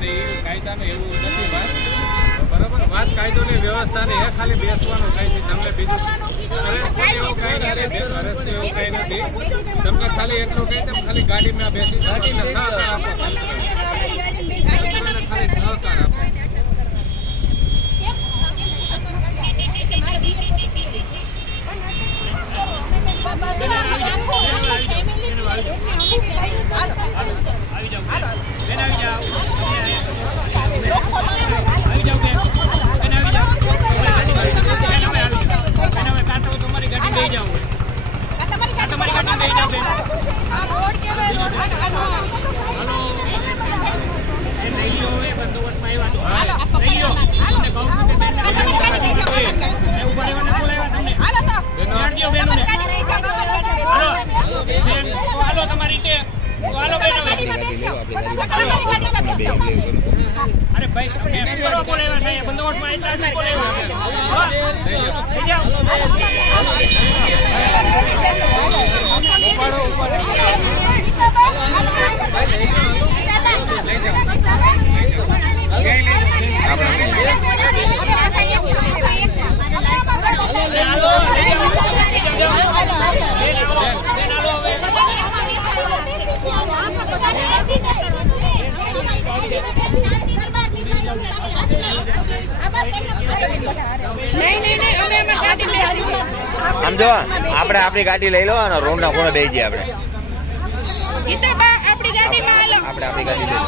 એટલે એ કાયદાનું એવું નથી વાત બરાબર વાત કાયદોની વ્યવસ્થાની હે ખાલી બેસવાનું થાય છે તમને બીજું એવું કઈ નથી એવું કઈ નથી તમને ખાલી એટલું કહી દે ખાલી ગાડીમાં બેસી ગાડીને સહકાર આપો ખાલી સહકાર આપો अरे भाई बंदोबस्त में આમ જો આપણે આપણી ગાડી લઈ લો અને રોડ ના ખૂણે બેસી જઈએ આપણે આપણી ગાડી લઈ લો.